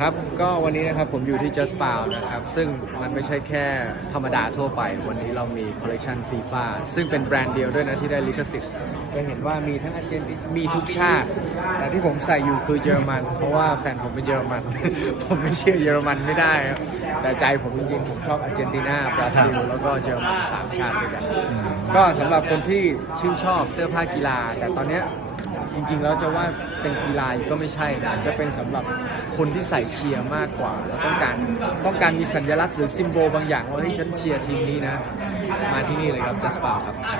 ครับก็วันนี้นะครับผมอยู่ที่ Just p o w นะครับซึ่งมันไม่ใช่แค่ธรรมดาทั่วไป วันนี้เรามีคอลเล t ชันฟีฟ่าซึ่งเป็นแบรนด์เดียวด้วยนะที่ได้ลิขสิทธิ์จะเห็นว่ามีทั้งอาเจนติมีทุกชาติ แต่ที่ผมใส่อยู่คือเยอรมัน เพราะว่าแฟนผมเป็นเยอรมัน ผมไม่เชื่อเยอรมันไม่ได้ครับแต่ใจผมจริงๆ ผมชอบอาร์เจนตินาบราซิล แล้วก็เยอรมันสามชาติด้วยกัน ก็สำหรับคนที่ชื่นชอบเสื้อผ้ากีฬา แต่ตอนนี้ จริงๆแล้วจะว่าเป็นกีฬาก็ไม่ใช่นะจะเป็นสำหรับคนที่ใส่เชียร์มากกว่า แล้วต้องการต้องการมีสัญลักษณ์หรือซิมโบลบางอย่างว่าให้ยฉันเชียร์ทีมนี้นะ มาที่นี่เลยครับจัสปาครับ